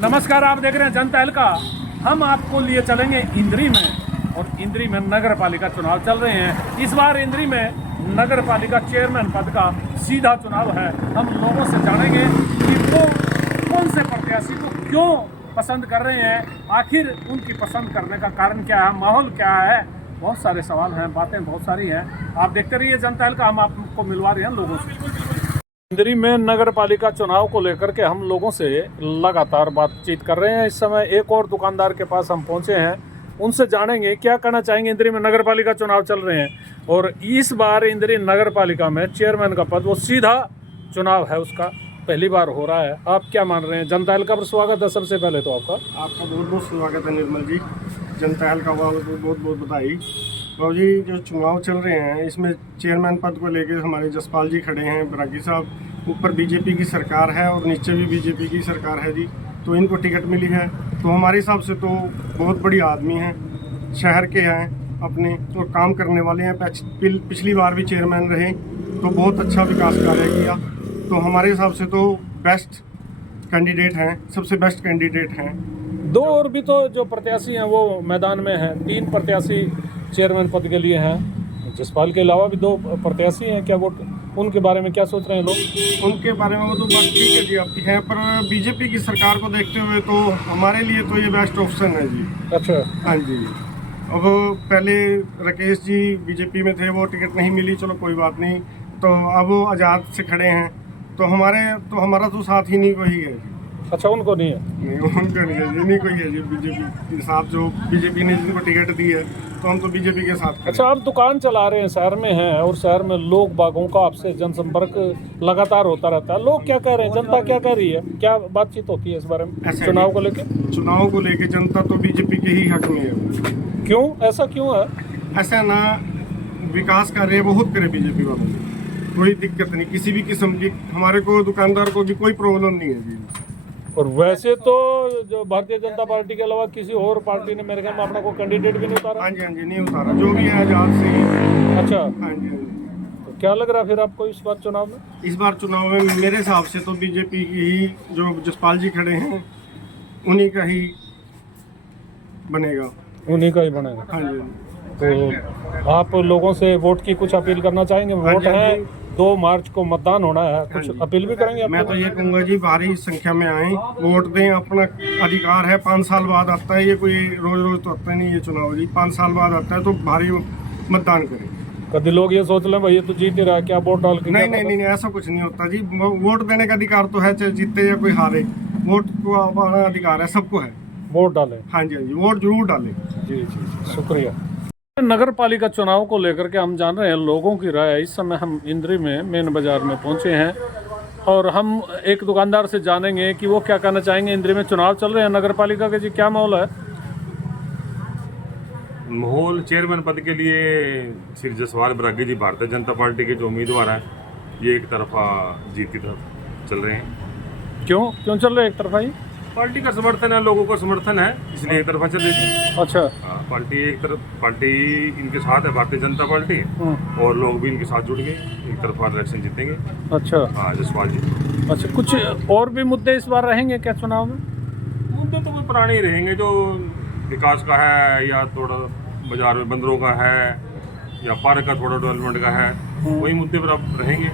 नमस्कार, आप देख रहे हैं जनता तहलका। हम आपको लिए चलेंगे इंद्री में, और इंद्री में नगर पालिका चुनाव चल रहे हैं। इस बार इंद्री में नगर पालिका चेयरमैन पद का सीधा चुनाव है। हम लोगों से जानेंगे कि वो कौन से प्रत्याशी को क्यों पसंद कर रहे हैं, आखिर उनकी पसंद करने का कारण क्या है, माहौल क्या है। बहुत सारे सवाल हैं, बातें बहुत सारी हैं। आप देखते रहिए जनता तहलका, हम आपको मिलवा रहे हैं लोगों से। इंद्री में नगर पालिका चुनाव को लेकर के हम लोगों से लगातार बातचीत कर रहे हैं। इस समय एक और दुकानदार के पास हम पहुंचे हैं, उनसे जानेंगे क्या कहना चाहेंगे। इंद्री में नगर पालिका चुनाव चल रहे हैं और इस बार इंद्री नगर पालिका में चेयरमैन का पद वो सीधा चुनाव है, उसका पहली बार हो रहा है। आप क्या मान रहे हैं? जनता तहलका पर स्वागत है। सबसे पहले तो आपका बहुत बहुत स्वागत है निर्मल जी। जनता तहलका का बहुत बहुत बधाई। बाबू जी, जो चुनाव चल रहे हैं इसमें चेयरमैन पद को लेकर हमारे जसपाल जी खड़े हैं, बरागी साहब। ऊपर बीजेपी की सरकार है और नीचे भी बीजेपी की सरकार है जी, तो इनको टिकट मिली है। तो हमारे हिसाब से तो बहुत बड़ी आदमी हैं, शहर के हैं अपने, और काम करने वाले हैं। पिछली बार भी चेयरमैन रहे तो बहुत अच्छा विकास कार्य किया। तो हमारे हिसाब से तो बेस्ट कैंडिडेट हैं, सबसे बेस्ट कैंडिडेट हैं। दो और भी तो जो प्रत्याशी हैं वो मैदान में हैं। 3 प्रत्याशी चेयरमैन पद के लिए हैं। जसपाल के अलावा भी 2 प्रत्याशी हैं। क्या वो उनके बारे में क्या सोच रहे हैं लोग? उनके बारे में वो तो बात ठीक है जी आपकी है, पर बीजेपी की सरकार को देखते हुए तो हमारे लिए तो ये बेस्ट ऑप्शन है जी। अच्छा, हाँ जी। अब पहले राकेश जी बीजेपी में थे, वो टिकट नहीं मिली, चलो कोई बात नहीं। तो अब वो आज़ाद से खड़े हैं, तो हमारा तो साथ ही नहीं कोई है जी। अच्छा, उनको नहीं है? नहीं, उनका नहीं है जी, नहीं कोई है जी। बीजेपी के साथ जो बीजेपी ने जिनको टिकट दी है तो हम तो बीजेपी के साथ। अच्छा, आप दुकान चला रहे हैं, शहर में हैं, और शहर में लोग बागों का आपसे जनसंपर्क लगातार होता रहता है। लोग क्या कह रहे हैं, जनता क्या कह रही है, क्या बातचीत होती है इस बारे में चुनाव को लेकर? चुनाव को लेकर जनता तो बीजेपी के ही हक में है। क्यों, ऐसा क्यों है? ऐसा ना, विकास कार्य बहुत करे बीजेपी वालों ने, कोई दिक्कत नहीं किसी भी किस्म की। हमारे को दुकानदार को भी कोई प्रॉब्लम नहीं है जी। और वैसे तो जो भारतीय जनता पार्टी के अलावा किसी और पार्टी ने मेरे ख्याल में अपना कोई कैंडिडेट भी नहीं उतारा। हाँ जी, हाँ जी, नहीं उतारा, जो भी है आजाद से ही। अच्छा, हाँ जी, हाँ जी। तो क्या लग रहा है फिर आपको इस बार चुनाव में? इस बार चुनाव में मेरे हिसाब से तो बीजेपी की ही, जो जसपाल जी खड़े हैं उन्हीं का ही बनेगा। उन्हीं का ही बनेगा। हाँ जी। तो आप लोगों से वोट की कुछ अपील करना चाहेंगे? वोट है, 2 मार्च को मतदान होना है, कुछ अपील भी करेंगे आप? मैं तो ये कहूँगा जी, भारी संख्या में आएँ, वोट दें, अपना अधिकार है। 5 साल बाद आता है ये, कोई रोज रोज तो आता नहीं ये चुनाव जी। 5 साल बाद आता है तो भारी मतदान करें। कभी लोग ये सोच लें भाई ये तो जीत ही रहा है, क्या वोट डाल के? नहीं, ऐसा कुछ नहीं होता जी। वोट देने का अधिकार तो है, चाहे जीते या कोई हारे, वोट को अपना अधिकार है, सबको है। वोट डालें। हाँ जी, हाँ जी, वोट जरूर डालें। जी, शुक्रिया। नगर पालिका चुनाव को लेकर के हम जान रहे हैं लोगों की राय। इस समय हम इंद्री में मेन बाजार में पहुंचे हैं और हम एक दुकानदार से जानेंगे कि वो क्या कहना चाहेंगे। इंद्री में चुनाव चल रहे हैं नगर पालिका के जी, क्या माहौल है? माहौल चेयरमैन पद के लिए श्री जसपाल बरागी जी भारतीय जनता पार्टी के जो उम्मीदवार हैं, ये एक तरफा जीत की तरफ चल रहे हैं। क्यों चल रहे हैं एक तरफा ही? पार्टी का समर्थन है, लोगों का समर्थन है, इसलिए एक तरफा चल रही थी। अच्छा, पार्टी इनके साथ है, भारतीय जनता पार्टी, और लोग भी इनके साथ जुड़ गए, एक तरफा इलेक्शन जीतेंगे। अच्छा, हाँ, जसपाल जी। अच्छा, कुछ और भी मुद्दे इस बार रहेंगे क्या चुनाव में? मुद्दे तो कोई पुराने ही रहेंगे, जो विकास का है, या थोड़ा बाजार में बंदरों का है, या पार्क का थोड़ा डेवलपमेंट का है, वही मुद्दे पर अब रहेंगे।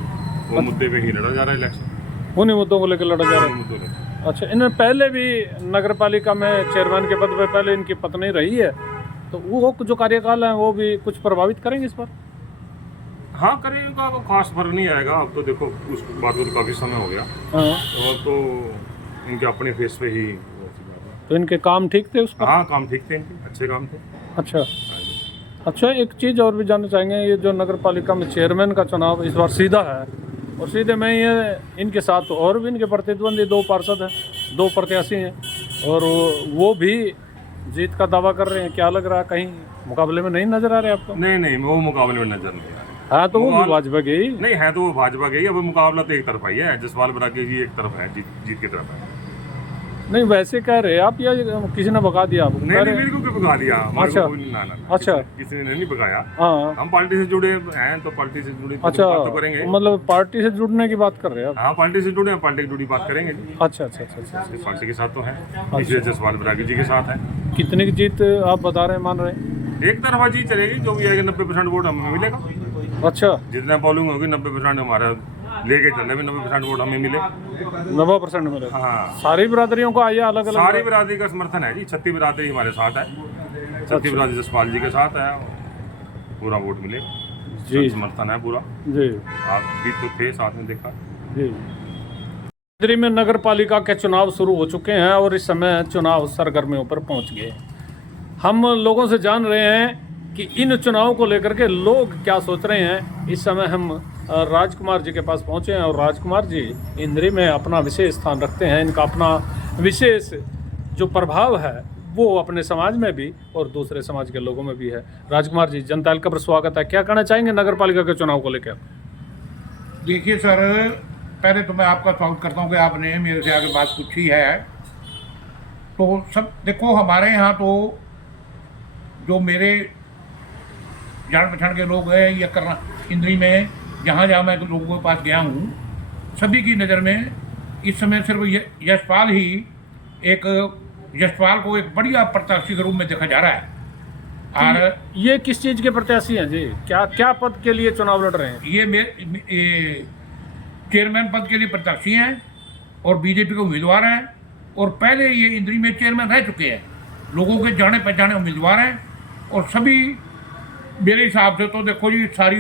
वो मुद्दे पे ही लड़ा जा रहा है इलेक्शन, उन्हीं मुद्दों को लेकर लड़ा जा रहा है। मुद्दों पे। अच्छा, इन्हें पहले भी नगर पालिका में चेयरमैन के पद पे पहले इनकी पत्नी रही है, तो वो जो कार्यकाल है वो भी कुछ प्रभावित करेंगे इस पर? हाँ, करेगा, तो खास फर्क नहीं आएगा। अब तो देखो, उस बात को तो काफ़ी समय हो गया, हाँ, और तो इनके अपने फेस पे ही। तो इनके काम ठीक थे उस पर? हाँ, काम ठीक थे इनके, अच्छे काम थे। अच्छा, एक चीज़ और भी जानना चाहेंगे। ये जो नगर पालिका में चेयरमैन का चुनाव इस बार सीधा है, और सीधे में ये इनके साथ और भी इनके प्रतिद्वंदी 2 पार्षद हैं, 2 प्रत्याशी हैं, और वो भी जीत का दावा कर रहे हैं। क्या लग रहा है, कहीं मुकाबले में नहीं नजर आ रहे आपको? नहीं, वो मुकाबले में नजर नहीं आ रहे। हाँ, तो वो भी भाजपा के ही नहीं है, तो वो भाजपा के ही। अब मुकाबला तो एक तरफा ही है, जसपाल बरागी जी एक तरफ है, जीत की तरफ है। नहीं वैसे कह रहे आप या किसी ने भगा दिया आपको? नहीं मेरे को क्यों भगा दिया? हमारे अच्छा। को कोई ना अच्छा। किसी ने नहीं भगाया। हाँ हम पार्टी से जुड़े हैं तो पार्टी से जुड़ी तो अच्छा, बात तो करेंगे। मतलब पार्टी से जुड़ने की बात कर रहे हैं आप? हाँ पार्टी से जुड़े हैं, पार्टी से जुड़ी बात करेंगे जी। अच्छा अच्छा अच्छा अच्छा। पार्टी के साथ तो है, इसलिए जसपाल बरागी जी के साथ है। कितने की जीत आप बता रहे हैं, मान रहे हैं? एक तरफा जीत चलेगी, जो भी आएगा 90% वोट हमें मिलेगा। अच्छा, जितना पोलिंग होगी 90% हमारा लेके चल रहे हैं, 90% वोट हमें मिले। 90% मिलेगा। हाँ सारी बिरादरियों को आइए, अलग अलग सारी बिरादरी का समर्थन है जी। 36 बिरादरी हमारे साथ है, 36 बिरादरी जसपाल जी के साथ है, पूरा वोट मिले जी समर्थन है पूरा। जी आप भी तो थे साथ में, देखा जी। इंद्री में नगर पालिका के चुनाव शुरू हो चुके हैं और इस समय चुनाव सरगर्मियों पर पहुंच गए हैं। हम लोगों से जान रहे हैं कि इन चुनावों को लेकर के लोग क्या सोच रहे हैं। इस समय हम राजकुमार जी के पास पहुंचे हैं और राजकुमार जी इंद्री में अपना विशेष स्थान रखते हैं। इनका अपना विशेष जो प्रभाव है वो अपने समाज में भी और दूसरे समाज के लोगों में भी है। राजकुमार जी, जनता हल्का पर स्वागत है। क्या कहना चाहेंगे नगर पालिका के चुनाव को लेकर? देखिए सर, पहले तो मैं आपका स्वागत करता हूँ कि आपने मेरे से आगे बात पूछी है। तो सब देखो, हमारे यहाँ तो जो मेरे जान पहचान के लोग हैं या करना इंद्री में जहाँ जहाँ मैं लोगों के पास गया हूँ, सभी की नज़र में इस समय सिर्फ यशपाल ही यशपाल को एक बढ़िया प्रत्याशी के रूप में देखा जा रहा है। और ये किस चीज़ के प्रत्याशी हैं जी? क्या क्या पद के लिए चुनाव लड़ रहे हैं? ये चेयरमैन पद के लिए प्रत्याशी हैं और बीजेपी के उम्मीदवार हैं और पहले ये इंद्री में चेयरमैन रह चुके हैं। लोगों के जाने पहचाने उम्मीदवार हैं और सभी मेरे हिसाब से तो देखो जी, सारी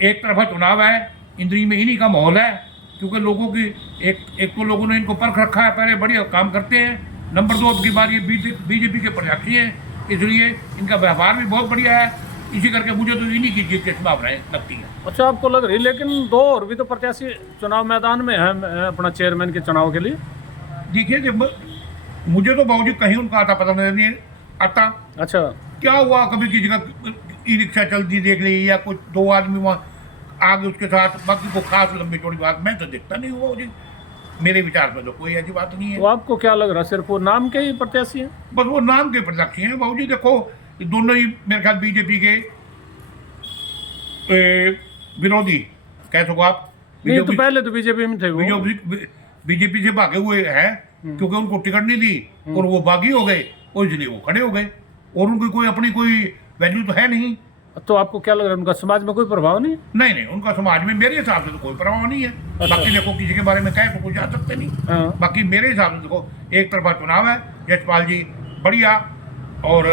एक तरफा चुनाव है। इंद्री में इन्हीं का माहौल है क्योंकि लोगों की एक तो लोगों ने इनको परख रखा है, पहले बढ़िया काम करते हैं। नंबर 2 अब की बार ये बीजेपी के प्रत्याशी हैं, इसलिए इनका व्यवहार भी बहुत बढ़िया है। इसी करके मुझे तो इन्हीं की जीत की संभावनाएं लगती है। अच्छा, आपको लग रही है? लेकिन 2 और भी तो प्रत्याशी चुनाव मैदान में है अपना चेयरमैन के चुनाव के लिए। देखिए कि मुझे तो बाबूजी कहीं उनका आता पता नहीं आता। अच्छा, क्या हुआ, कभी किसी का ई रिक्शा चलती देख ली या कुछ 2 आदमी वहाँ आगे उसके साथ, बाकी को खास लंबी चौड़ी बात मैं तो देखता नहीं हुआ जी। मेरे विचार में तो कोई ऐसी बात नहीं है। तो आपको क्या लग रहा है, सिर्फ वो नाम के ही प्रत्याशी हैं? बस वो नाम के प्रत्याशी हैं बाबूजी। देखो ये दोनों ही मेरे ख्याल बीजेपी के विरोधी कह सको आप। नहीं तो पहले तो बीजेपी में थे वो। बीजेपी से भागे हुए हैं क्योंकि उनको टिकट नहीं दी और वो बागी हो गए और इसलिए वो खड़े हो गए और उनकी कोई अपनी कोई वैल्यू तो है नहीं। तो आपको क्या लग रहा है, उनका समाज में कोई प्रभाव नहीं? नहीं, उनका समाज में मेरे हिसाब से तो कोई प्रभाव नहीं है। बाकी देखो, किसी के बारे में कहे तो कुछ जा सकते नहीं। हाँ। बाकी मेरे हिसाब से देखो, एक तरफा चुनाव है। यशपाल जी बढ़िया और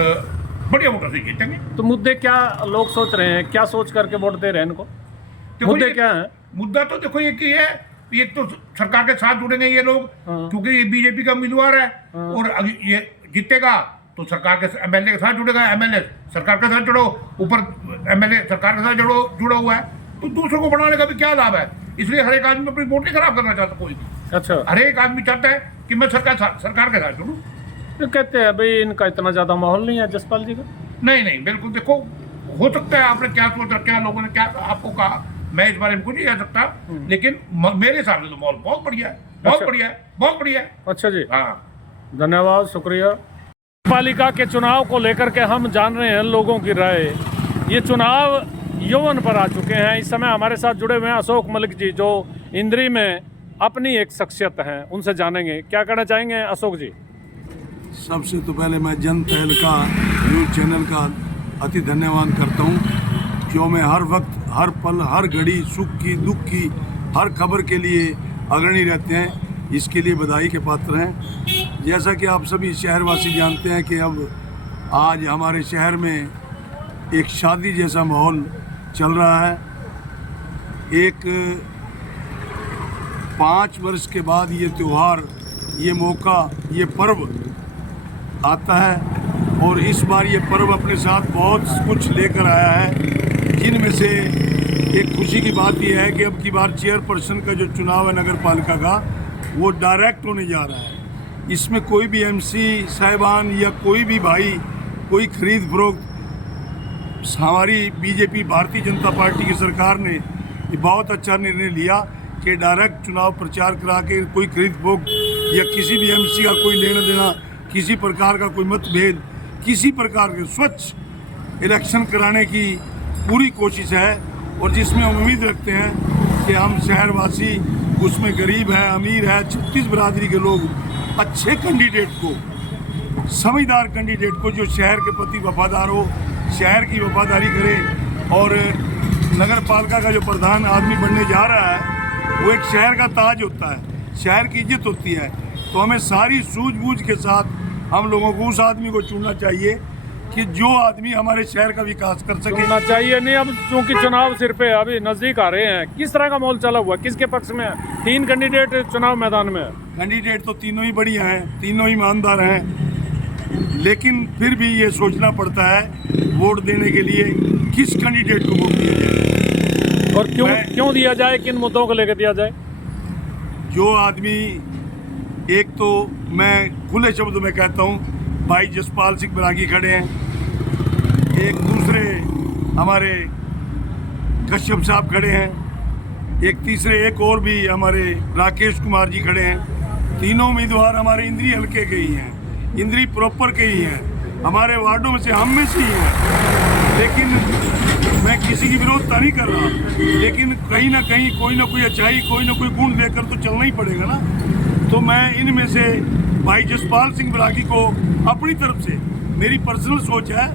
बढ़िया वोटों से जीतेंगे। तो मुद्दे क्या लोग सोच रहे हैं, क्या सोच करके वोट दे रहे हैं इनको? देखो मुद्दे क्या है? मुद्दा तो देखो एक ही है, एक तो सरकार के साथ जुड़ेंगे ये लोग क्योंकि ये बीजेपी का उम्मीदवार है और ये जीतेगा तो सरकार के एमएलए के साथ जुड़ेगा। एमएलए सरकार के साथ जुड़ो, ऊपर एमएलए सरकार के साथ जुड़ा हुआ है, तो दूसरों को बढ़ाने का भी क्या लाभ है। इसलिए हर एक आदमी अपनी वोट नहीं खराब करना चाहता कोई भी। अच्छा, हर एक आदमी चाहता है कि मैं सरकार के साथ जुड़ूं। तो कहते हैं भाई इनका इतना ज़्यादा माहौल नहीं है जसपाल जी का। नहीं, बिल्कुल देखो, हो सकता है आपने क्या सोचा, क्या लोगों ने क्या आपको कहा, मैं इस बारे में कुछ नहीं कह सकता, लेकिन मेरे हिसाब से तो माहौल बहुत बढ़िया है, बहुत बढ़िया है, बहुत बढ़िया है। अच्छा जी, हाँ, धन्यवाद, शुक्रिया। पालिका के चुनाव को लेकर के हम जान रहे हैं लोगों की राय। ये चुनाव यौवन पर आ चुके हैं। इस समय हमारे साथ जुड़े हुए हैं अशोक मलिक जी, जो इंद्री में अपनी एक शख्सियत हैं, उनसे जानेंगे क्या कहना चाहेंगे। अशोक जी, सबसे तो पहले मैं जनता हल्का न्यूज़ चैनल का अति धन्यवाद करता हूँ, जो मैं हर वक्त, हर पल, हर घड़ी, सुख की दुख की हर खबर के लिए अग्रणी रहते हैं। इसके लिए बधाई के पात्र हैं। जैसा कि आप सभी शहरवासी जानते हैं कि अब आज हमारे शहर में एक शादी जैसा माहौल चल रहा है। एक 5 वर्ष के बाद ये त्यौहार, ये मौका, ये पर्व आता है और इस बार ये पर्व अपने साथ बहुत कुछ लेकर आया है, जिनमें से एक खुशी की बात यह है कि अब की बार चेयरपर्सन का जो चुनाव है नगर पालिका का, वो डायरेक्ट होने जा रहा है। इसमें कोई भी एमसी साहिबान या कोई भी भाई कोई खरीद फरोख्त, हमारी बीजेपी भारतीय जनता पार्टी की सरकार ने ये बहुत अच्छा निर्णय लिया कि डायरेक्ट चुनाव प्रचार करा के कोई खरीद फरोख्त या किसी भी एमसी का कोई लेना देना, किसी प्रकार का कोई मतभेद, किसी प्रकार के स्वच्छ इलेक्शन कराने की पूरी कोशिश है। और जिसमें हम उम्मीद रखते हैं कि हम शहरवासी, उसमें गरीब है, अमीर है, 36 बरादरी के लोग अच्छे कैंडिडेट को, समझदार कैंडिडेट को, जो शहर के प्रति वफादार हो, शहर की वफादारी करे। और नगर पालिका का जो प्रधान आदमी बनने जा रहा है वो एक शहर का ताज होता है, शहर की इज्जत होती है। तो हमें सारी सूझबूझ के साथ हम लोगों को उस आदमी को चुनना चाहिए कि जो आदमी हमारे शहर का विकास कर सके। चुनना चाहिए नहीं। अब चूंकि चुनाव सिर पे अभी नजदीक आ रहे हैं, किस तरह का माहौल चला हुआ, किसके पक्ष में है? 3 कैंडिडेट चुनाव मैदान में है। कैंडिडेट तो तीनों ही बढ़िया हैं, तीनों ही ईमानदार हैं, लेकिन फिर भी ये सोचना पड़ता है वोट देने के लिए किस कैंडिडेट को वोट दिया जाए और क्यों दिया जाए, किन मुद्दों को लेकर दिया जाए। जो आदमी, एक तो मैं खुले शब्दों में कहता हूँ, भाई जसपाल सिंह बरागी खड़े हैं, एक दूसरे हमारे कश्यप साहब खड़े हैं, एक तीसरे एक और भी हमारे राकेश कुमार जी खड़े हैं। तीनों उम्मीदवार हमारे इंद्री हल्के के ही हैं, इंद्री प्रॉपर के ही हैं, हमारे वार्डों में से हम में से ही हैं। लेकिन मैं किसी की विरोधता नहीं कर रहा, लेकिन कहीं ना कहीं कोई ना कोई अच्छाई, कोई ना कोई गुण लेकर तो चलना ही पड़ेगा ना। तो मैं इनमें से भाई जसपाल सिंह बरागी को अपनी तरफ से, मेरी पर्सनल सोच है,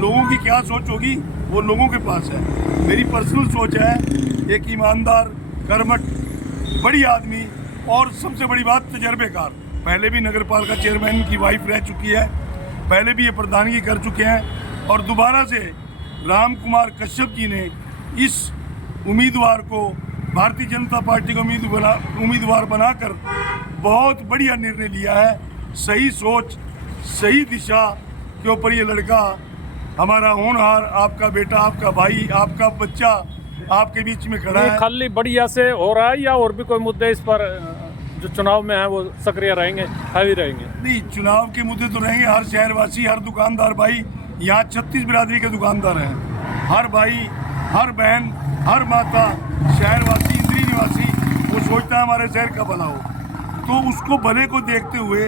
लोगों की क्या सोच होगी वो लोगों के पास है, मेरी पर्सनल सोच है एक ईमानदार, कर्मठ, बड़ी आदमी और सबसे बड़ी बात तजर्बेकार। पहले भी नगर पालिका चेयरमैन की वाइफ रह चुकी है, पहले भी ये प्रधानगी कर चुके हैं और दोबारा से राम कुमार कश्यप जी ने इस उम्मीदवार को भारतीय जनता पार्टी का उम्मीदवार बनाकर बहुत बढ़िया निर्णय लिया है। सही सोच, सही दिशा के ऊपर ये लड़का, हमारा होनहार, आपका बेटा, आपका भाई, आपका बच्चा आपके बीच में खड़ा है। खाली बढ़िया से हो रहा है या और भी कोई मुद्दे इस पर जो चुनाव में है वो सक्रिय रहेंगे, हावी रहेंगे? नहीं, चुनाव के मुद्दे तो रहेंगे। हर शहरवासी, हर दुकानदार भाई, यहाँ 36 बिरादरी के दुकानदार हैं, हर भाई, हर बहन, हर माता, शहरवासी, इंद्री निवासी, वो सोचता है हमारे शहर का भला हो। तो उसको भले को देखते हुए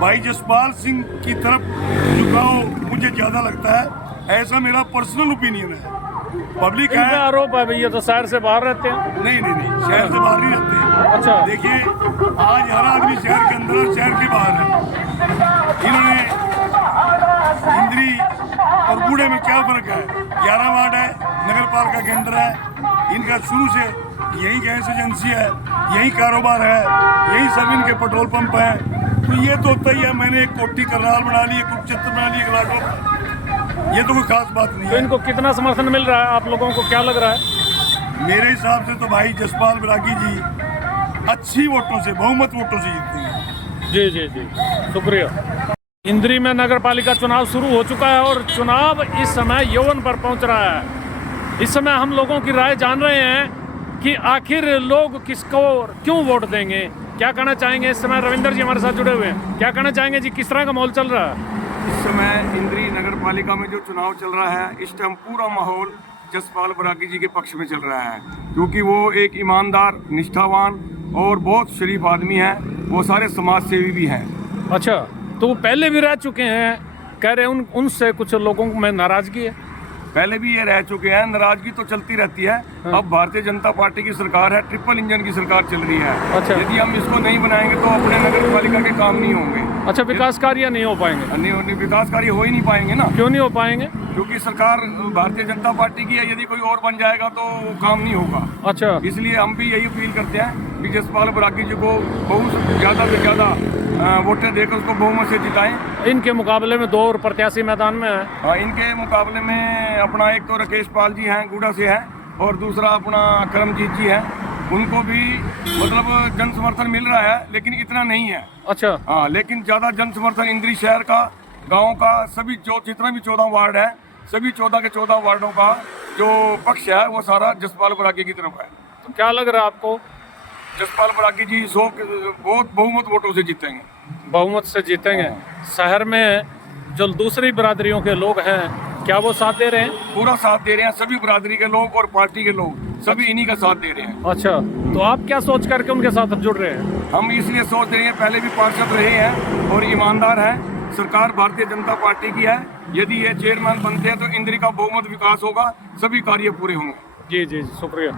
भाई जसपाल सिंह की तरफ झुकाव मुझे ज़्यादा लगता है, ऐसा मेरा पर्सनल ओपिनियन है। पब्लिक है, आरोप है भैया तो शहर से बाहर रहते हैं। नहीं, शहर से बाहर नहीं रहते। अच्छा, देखिए, आज हर आदमी शहर के अंदर और शहर के बाहर है। इन्होंने इंद्री और बूढ़े में क्या फर्क है? 11 वार्ड है, नगर पालिका के अंदर है, इनका शुरू से यही गैस एजेंसी है, यही कारोबार है, यही सब इनके पेट्रोल पंप हैं। तो ये तो होता ही है। मैंने एक कोठी करनाल बना ली, एक कुरुक्षेत्र बना ली, एक लाडो, ये तो कोई खास बात नहीं तो है। इनको कितना समर्थन मिल रहा है आप लोगों को, क्या लग रहा है? मेरे हिसाब से तो भाई जसपाल बरागी जी अच्छी वोटों से, बहुमत वोटों से जीतेंगे। जी, शुक्रिया। इंद्री में नगर पालिका चुनाव शुरू हो चुका है और चुनाव इस समय यौवन पर पहुंच रहा है। इस समय हम लोगों की राय जान रहे हैं कि आखिर लोग किसको क्यों वोट देंगे। क्या कहना चाहेंगे? इस समय रविंदर जी हमारे साथ जुड़े हुए हैं, क्या कहना चाहेंगे जी, किस तरह का माहौल चल रहा है इस समय इंद्री नगर पालिका में? जो चुनाव चल रहा है इस टाइम पूरा माहौल जसपाल बरागी जी के पक्ष में चल रहा है, क्योंकि वो एक ईमानदार, निष्ठावान और बहुत शरीफ आदमी है। वो सारे समाज सेवी भी हैं। अच्छा, तो वो पहले भी रह चुके हैं, कह रहे हैं उनसे कुछ लोगों में नाराजगी है। पहले भी ये रह चुके हैं, नाराजगी तो चलती रहती है। अब भारतीय जनता पार्टी की सरकार है, ट्रिपल इंजन की सरकार चल रही है। अच्छा। यदि हम इसको नहीं बनाएंगे तो अपने नगर पालिका के काम नहीं होंगे। अच्छा, विकास कार्य नहीं हो पाएंगे? विकास कार्य हो ही नहीं पाएंगे ना। क्यों नहीं हो पाएंगे? क्योंकि सरकार भारतीय जनता पार्टी की है, यदि कोई और बन जाएगा तो वो काम नहीं होगा। अच्छा, इसलिए हम भी यही अपील करते हैं कि जसपाल बरागी जी को बहुत ज़्यादा से ज़्यादा वोटें देकर उसको बहुमत से जिताएं। इनके मुकाबले में 2 और प्रत्याशी मैदान में है। हाँ, इनके मुकाबले में अपना एक तो राकेश पाल जी हैं, गूढ़ा से हैं, और दूसरा अपना करमजीत जी हैं। उनको भी मतलब जन समर्थन मिल रहा है, लेकिन इतना नहीं है। अच्छा, हाँ, लेकिन ज़्यादा जन समर्थन इंद्री शहर का, गाँव का, सभी जितना भी 14 वार्ड है, सभी 14 के 14 वार्डों का जो पक्ष है वो सारा जसपाल बरागी की तरफ है। तो क्या लग रहा है आपको? जसपाल बरागी जी बहुत बहुमत वोटों से जीतेंगे। बहुमत से जीतेंगे। शहर में जो दूसरी बिरादरियों के लोग हैं, क्या वो साथ दे रहे हैं? पूरा साथ दे रहे हैं सभी बिरादरी के लोग और पार्टी के लोग। सभी इन्हीं का साथ दे रहे हैं। अच्छा, तो आप क्या सोच करके उनके साथ अब जुड़ रहे हैं? हम इसलिए सोच रहे हैं, पहले भी पार्षद रहे हैं और ईमानदार हैं। सरकार भारतीय जनता पार्टी की है। यदि ये चेयरमैन बनते हैं तो इंद्री का बहुमत विकास होगा, सभी कार्य पूरे होंगे। जी जी, शुक्रिया।